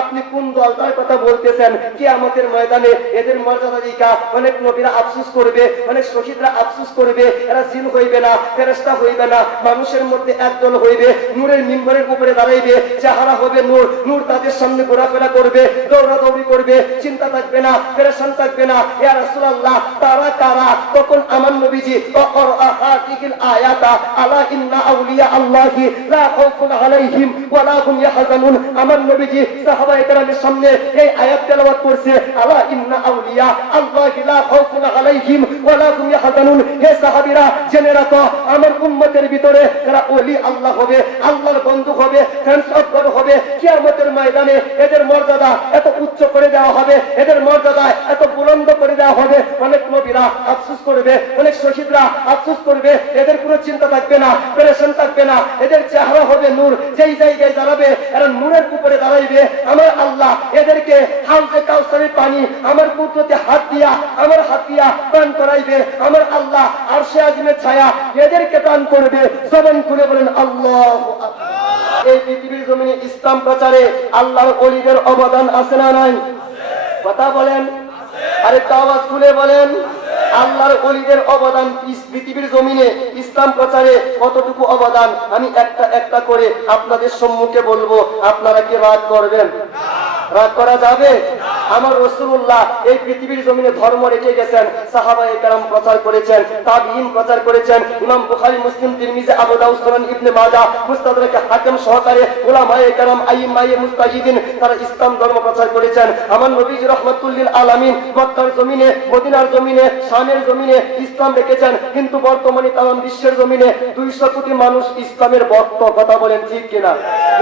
আপনি কোন দলটার কথা বলতেছেন? কি আমাদের ময়দানে? এদের মর্যাদা দিকা। অনেক নবীরা আফসুস করবে, অনেক শহীদরা আফসুস করবে। এরা জিন হইবে না ফেরেস্তা হইবে না, মানুষের মধ্যে একদল হইবে, নূরের মিম্বরের উপরে দাঁড়াইবে, চেহারা হবে নূর নূর তাদের সামনে ঘোরাফেরা করবে, দৌড়াদৌড়ি করবে, চিন্তা থাকবে না পেরেশান থাকবে না। ইয়া রাসূলুল্লাহ, তারা কারা? তখন আমার নবীজি আহাতিকিল আয়াতা, আলা ইন্না আউলিয়া আল্লাহি, লা খাউফুন আলাইহিম, ওয়া লা হুম ইয়াহজানুন। আমার নবীজি এদের মর্যাদা এত উচ্চ করে দেওয়া হবে, এদের মর্যাদা এত বুলন্দ করে দেওয়া হবে। অনেক নবীরা আফসোস করবে, অনেক শহীদরা আফসোস করবে, এদের কোনো চিন্তা থাকবে না, পেরেশন থাকবে না, এদের চেহারা হবে নূর। যেই জায়গায় দাঁড়াবে, এরা নূরের উপরে দাঁড়াইবে। আমার আল্লাহ এদেরকে হাউসে কাউসারের পানি আমার কুদরতে হাত দিয়া, আমার হাত দিয়া পান করাইবে। আমার আল্লাহ আরশে আজিমের ছায়া এদেরকে দান করবে। জবান খুলে বলেন, আল্লাহ এই পৃথিবীর জমিনে ইসলাম প্রচারে আল্লাহর অলিদের অবদান আছে না নাই? কথা বলেন। আরেকটা আওয়াজ খুলে বলেন। আল্লাহর অলিদের অবদান পৃথিবীর জমিনে, ইসলাম প্রচারে কতটুকু অবদান? আমি একটা একটা করে আপনাদের সম্মুখে বলব, আপনারা কি রাগ করবেন? রাগ করা যাবে? আমার রসুল্লাহ এই পৃথিবীর জমিনে ধর্ম রেখে গেছেন, সাহাবা একরাম প্রচার করেছেন তাবিঈন প্রচার করেছেন। ইমাম বুখারী, মুসলিম, তিরমিজি, আবু দাউদ, সুনান ইবনে মাজাহ, মুস্তাদরাকে হাকিম সহকারে উলামায়ে কেরাম আইম্মায়ে মুস্তাহিদিন, তারা ইসলাম ধর্ম প্রচার করেছেন। আমার নবীজি রহমাতুল্লিল আলামিন মক্কার জমিনে, মদিনার জমিনে, শামের জমিনে ইসলাম রেখেছেন। কিন্তু বর্তমানে তাম বিশ্বের জমিনে দুইশো কোটি মানুষ ইসলামের ভক্ত, কথা বলেন ঠিক কিনা?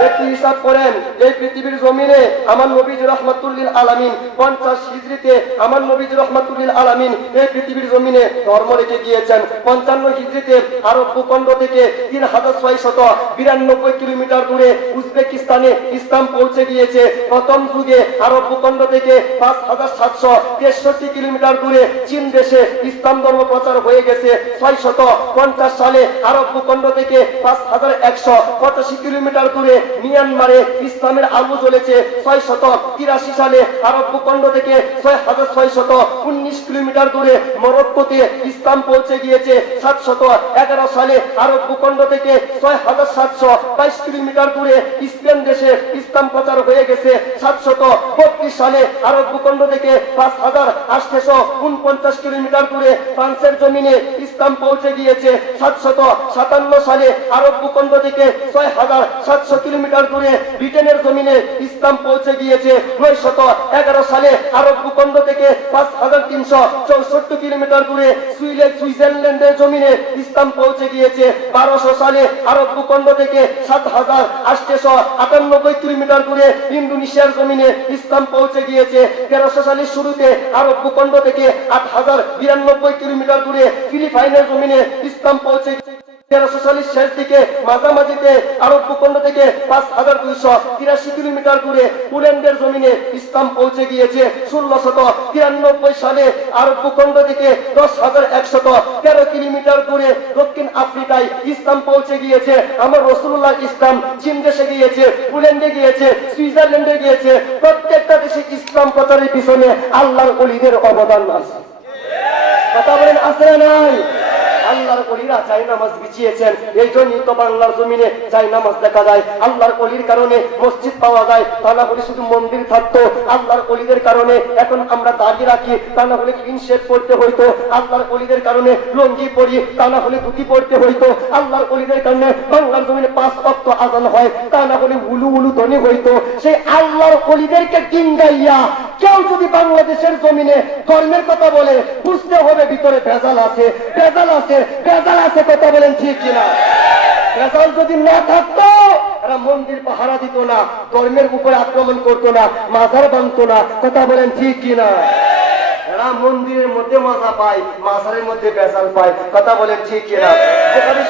একটু হিসাব করেন, এই পৃথিবীর জমিনে আমার নবীজি রহমাতুল্লিল আলামিন পঞ্চাশ হিজড়িতে আমার নবীজি রহমাতুল্লিল আলামিন এই পৃথিবীর জমিনে ধর্ম রেখে গিয়েছেন। পঞ্চান্ন হিজড়িতে আরব ভূখণ্ড থেকে তিন হাজার ছয় শত বিরানব্বই কিলোমিটার দূরে উজবেকিস্তানে ইসলাম পৌঁছে গিয়েছে। প্রথম যুগে আরব ভূখণ্ড থেকে পাঁচ হাজার সাতশো তেষট্টি কিলোমিটার দূরে চীন দেশে ইসলাম ধর্ম প্রচার হয়ে গেছে। ছয় শত পঞ্চাশ সালে আরব ভূখণ্ড থেকে পাঁচ হাজার একশো পঁচাশি কিলোমিটার দূরে মিয়ানমারে ইসলামের আলু জ্বলেছে। ছয় শত তিরাশি সালে আরব ভূখণ্ড থেকে ছয় হাজার ছয় শত উনিশ কিলোমিটার দূরে মরক্কোতে ইসলাম পৌঁছে গিয়েছে। সাত শত এগারো সালে আরব ভূখণ্ড থেকে ছয় হাজার সাতশো বাইশ কিলোমিটার দূরে স্পেন দেশে ইসলাম প্রচার হয়ে গেছে। সাতশত বত্রিশ সালে আরব ভূখণ্ড থেকে পাঁচ হাজার আটশো উনপঞ্চাশ কিলোমিটার দূরে ফ্রান্সের জমিনে ইসলাম পৌঁছে গিয়েছে। সাতশত সাতান্ন সালে আরব ভূখণ্ড থেকে ছয় হাজার সাতশো কিলোমিটার দূরে ব্রিটেনের জমিনে ইসলাম পৌঁছে গিয়েছে। নয় শত এগারো সালে আরব ভূখণ্ড থেকে পাঁচ হাজার তিনশো চৌষট্টি কিলোমিটার দূরে সুইলেট সুইজারল্যান্ডের জমিনে ইসলাম পৌঁছে গিয়েছে। বারোশো সালে আরব ভূখণ্ড থেকে সাত হাজার আটশো আটানব্বই কিলোমিটার দূরে ইন্দোনেশিয়ার জমিনে ইসলাম পৌঁছে গিয়েছে। তেরোশো সালের শুরুতে আরব ভূখণ্ড থেকে আট হাজার বিরানব্বই কিলোমিটার দূরে ফিলিপাইনের জমিনে ইসলাম পৌঁছে তেরোশো সালের শেষ দিকে মাঝামাঝিতে আরব ভূখণ্ড থেকে পাঁচ হাজার দুইশো তিরাশি কিলোমিটার দূরে পোল্যান্ডের জমিনে ইসলাম পৌঁছে গিয়েছে। ষোলো শত তিরানব্বই সালে আরব ভূখণ্ড থেকে দশ হাজার একশত তেরো কিলোমিটার দূরে দক্ষিণ আফ্রিকায় ইসলাম পৌঁছে গিয়েছে। আমার রসুল্লাহ ইসলাম চীন দেশে গিয়েছে পোল্যান্ডে গিয়েছে, সুইজারল্যান্ডে গিয়েছে। প্রত্যেকটা দেশে ইসলাম প্রচারের পিছনে আল্লাহর অলিদের অবদান আছে। কথা বলেন, আছে নাই? আল্লাহর অলিরা চাই নামাজ বিছিয়েছেন, এই জন্যই তো বাংলার জমিনে চাই নামাজ দেখা যায়। আল্লাহর অলির কারণে মসজিদ পাওয়া যায়, তা না হলে শুধু মন্দির থাকতো। আল্লাহর অলিদের কারণে এখন আমরা দাঁড়িয়ে রাখি, তা না হলে ক্লিন শেপ পড়তে হইতো। আল্লাহর অলিদের কারণে লঙ্গি পরি, তা না হলে ধুতি পড়তে হইতো। আল্লাহর অলিদের কারণে বাংলার জমিনে পাঁচ অক্ত আজান হয়, তা না হলে উলু উলু ধ্বনি হইতো। সেই আল্লাহর অলিদেরকে কিংগাইয়া কেউ যদি বাংলাদেশের জমিনে কর্মের কথা বলে বুঝতে হবে ভিতরে ভেজাল আছে ভেজাল আছে ভেজাল আছে কথা বলেন ঠিক কিনা? ভেজাল যদি না থাকতো মন্দির পাহারা দিত না, ধর্মের উপরে আক্রমণ করতো না, মাজার বাঁধতো না, কথা বলেন ঠিক কিনা? এরা মন্দিরের মধ্যে মজা পায় মাজারের মধ্যে বেজাল পায়। কথা বলেন ঠিক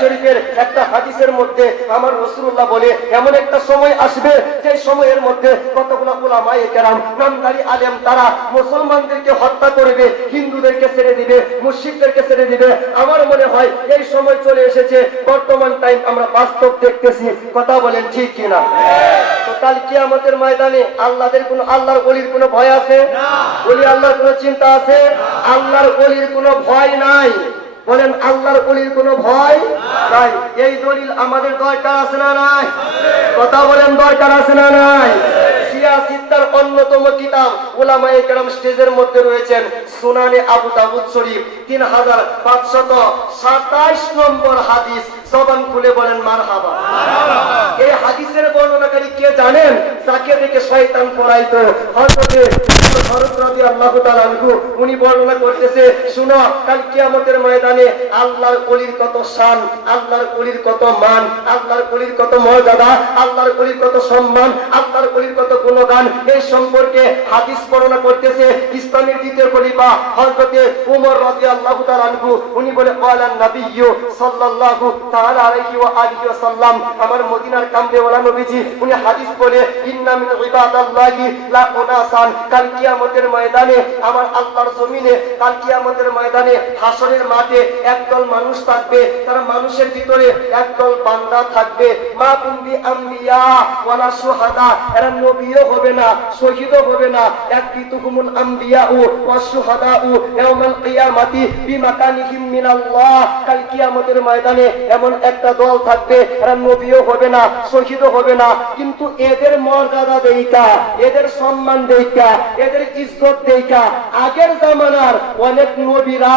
শরীফের একটা হাদিসের মধ্যে আমার রাসূলুল্লাহ বলে, এমন একটা সময় আসবে যে সময়ের মধ্যে কতগুলো উলামায়ে কেরাম নামদারি আলেম তারা মুসলমানদেরকে হত্যা করবে, হিন্দুদেরকে ছেড়ে দিবে, মুশরিকদেরকে ছেড়ে দিবে। আমার মনে হয় এই সময় চলে এসেছে, বর্তমান টাইম আমরা বাস্তব দেখতেছি। কথা বলেন ঠিক কিনা? কাল কিয়ামতের ময়দানে আল্লাহদের কোনো আল্লাহর অলির কোনো ভয় আছে? বলি আল্লাহর কোনো চিন্তা আছে? আল্লাহর অলির কোনো ভয় নাই। বলেন আল্লাহর অলির কোনো ভয় নাই। এই দলিল আমাদের দরকার আছে না নাই? কথা বলেন দরকার আছে না নাই? শিয়া অন্যতম কিতাব ওলামায়ে কেরাম স্টেজের মধ্যে রয়েছেন সুনানে আবু দাউদ শরীফ। তিন হাজার পাঁচশত সাতাইশ নম্বর হাদিস। জবান খুলে বলেন মারহাবা। এই হাদিসের কে জানেন? তাকে দেখে শয়তান পড়াইতো হযরতে হযরত রাদিয়াল্লাহু তাআলা আনহু, উনি বর্ণনা করতেছে, শুনো, কাল কিয়ামতের ময়দানে আল্লাহর কলির কত শান, আল্লাহর কলির কত মান, আল্লাহর কলির কত মর্যাদা, আল্লাহর কলির কত সম্মান, আল্লাহর কলির কত গুণগান, এই সম্পর্কে হাদিস বর্ণনা করতেছে ইসলামের দ্বিতীয় খলিফা হযরতে উমর রাদিয়াল্লাহু তাআলা আনহু। উনি বলে ক্বালান নাবিয়্যু সাল্লাল্লাহু তাআলা আলাইহি ওয়া আলিহি ওয়া সাল্লাম আমার মদিনার কামদেওয়ালা নবীজি। উনি হাদিস বলে ইন্না ময়দানে আমার আল্লাহর জমিনে ময়দানে হাসরের মাঠে একদল মানুষ থাকবে। মানুষের ভিতরে একদল বান্দা থাকবে। মা এরা নবীও হবে না, শহীদও হবে না। এক আম্বিয়া ও ও কিয়ামাতি ময়দানে এমন একটা দল থাকবে। এরা নবীও হবে না, শহীদও হবে না। কিন্তু এদের মর্যাদা দেইকা, এদের সম্মান দেইকা, এদের ইজ্জত দেইকা। আগের জামানার অনেক নবীরা,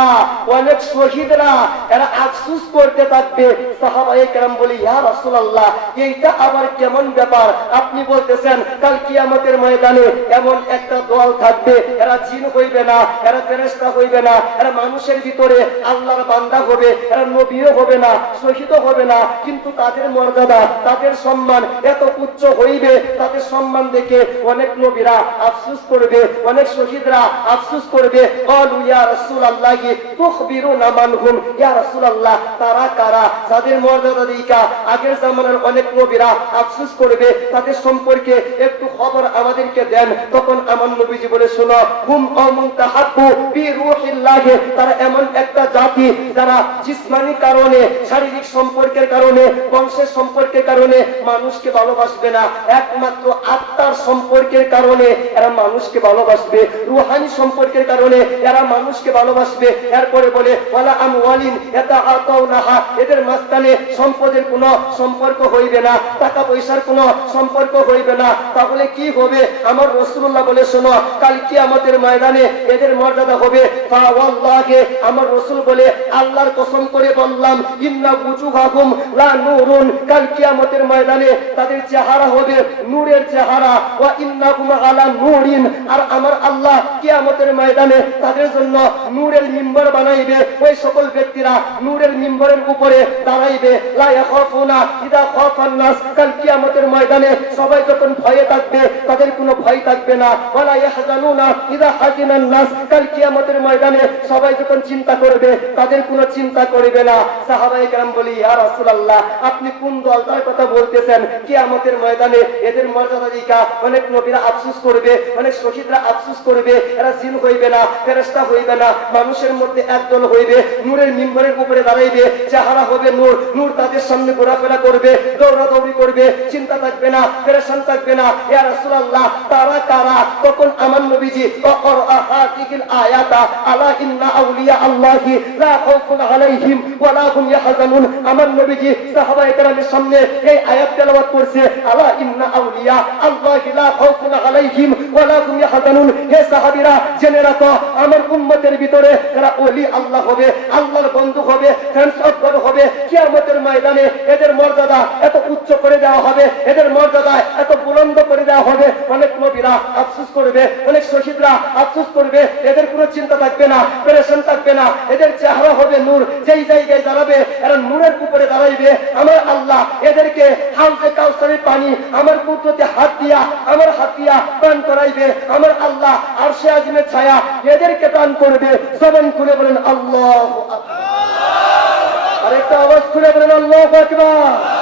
অনেক শহীদরা, এরা আফসুস করতে থাকবে। সাহাবায়ে কেরাম বলি, ইয়া রাসূলুল্লাহ, এইটা আবার কেমন ব্যাপার? আপনি বলতেছেন, কাল কিয়ামতের ময়দানে এমন একটা দল থাকবে, এরা জিন হইবে না, এরা ফেরেশতা হইবে না, এরা মানুষের ভিতরে আল্লাহর বান্দা হবে, এরা নবীও হবে না, শহীদও হবে না, কিন্তু তাদের মর্যাদা, তাদের সম্মান এত উচ্চ হইবে তাদের সম্মান দেখে অনেক নবীরা আফসুস করবে, অনেক শহীদরা আফসুস করবে। ইয়া ইয়া রাসূলুল্লাহ, তারা কারা? যাদের মর্যাদা দিকা। আগের জামানার অনেক নবীরা আফসুস করবে। তাদের সম্পর্কে একটু খবর আমাদেরকে দেন। তখন আমার নবীজি বলে, শোনো, হুম অমুন রূহিল্লাহি। তারা এমন একটা জাতি যারা জিসমানি কারণে, শারীরিক সম্পর্কের কারণে, বংশের সম্পর্কের কারণে মানুষকে ভালোবাসবে না। একমাত্র আত্মার সম্পর্কের কারণে এরা মানুষকে ভালোবাসবে, রুহানি সম্পর্কের কারণে এরা মানুষকে ভালোবাসবে। এরপরে বলে এদের মাঝখানে সম্পদের কোনো সম্পর্ক হইবে না টাকা পয়সার কোনো সম্পর্ক হইবে না। তাহলে কি হবে? আমার রাসূলুল্লাহ বলে, শোনো, কাল কিয়ামতের ময়দানে এদের মর্যাদা হবে। ওয়াল্লাহি আমার রাসূল বলে, আল্লাহর কসম করে বললাম, ইন্না বুজুহাকুম লা নূরুন কাল কিয়ামতের ময়দানে তাদের চেহারা হবে নূরের চেহারা, ওয়া ইন্নাকুম আলা নূরিন। আর আমার আল্লাহ কিয়ামতের ময়দানে তাদের জন্য নূরের মিম্বর বানাইবে। ওই সকল ব্যক্তিরা নূরের মিম্বরের উপরে দাঁড়াইবে। লা ইয়াখাফুনা ইদা খাফান নাস। কাল কিয়ামতের ময়দানে সবাই যখন ভয়ে থাকবে, তাদের কোনো ভয় থাকবে না। ওয়ালা ইয়াহজানুনা ইদা হাজিনান নাস। কাল কিয়ামতের ময়দানে সবাই যখন চিন্তা করবে, তাদের কোনো চিন্তা করবে না। সাহাবায়ে কেরাম বলি, ইয়া রাসূলুল্লাহ, আপনি কোন দলটার কথা বলতেছেন? কিয়ামতের ময়দানে এদের মর্যাদা অনেক নবীরা আফসোস করবে, অনেক শহীদরা আফসোস করবে, এরা জিন হইবে না, ফেরেশতা হইবে না, মানুষের মধ্যে একদল হইবে, নূরের মিম্বরের উপরে দাঁড়াইবে, চেহারা হবে নূর নূর তাদের সামনে ঘোরাফেরা করবে, দৌড়াদৌড়ি করবে, চিন্তা থাকবে না পেরেশান থাকবে না, ইয়া রাসূলুল্লাহ, তারা কারা তখন আমার নবীজি আয়াতা আলা ইন্না আউলিয়া আল্লাহি, লা খাউফুন আলাইহিম ওয়া হুম ইয়াহজানুন আমার নবীজি সাহাবায়ে কেরামের সামনে এই আয়াত তেলাওয়াত করছে, আলা ইন্না আউলিয়া এদের মর্যাদা এত বুলন্দ করে দেওয়া হবে, অনেক নবীরা আফসোস করবে, অনেক আফসোস করবে, এদের চিন্তা থাকবে না থাকবে না, এদের চেহারা হবে নূর, যেই জায়গায় দাঁড়াবে, এরা নূরের উপরে দাঁড়াইবে আমার আল্লাহ এদেরকে হালকে কাউসারের পানি আমার কুদরতে হাত দিয়া আমার হাত দিয়া পান করাইবে। আমার আল্লাহ আর সে আজমের ছায়া এদেরকে পান করবে। জবান খুলে বলেন, আল্লাহ আরেকটা আওয়াজ খুলে বলেন, আল্লাহ আকবার।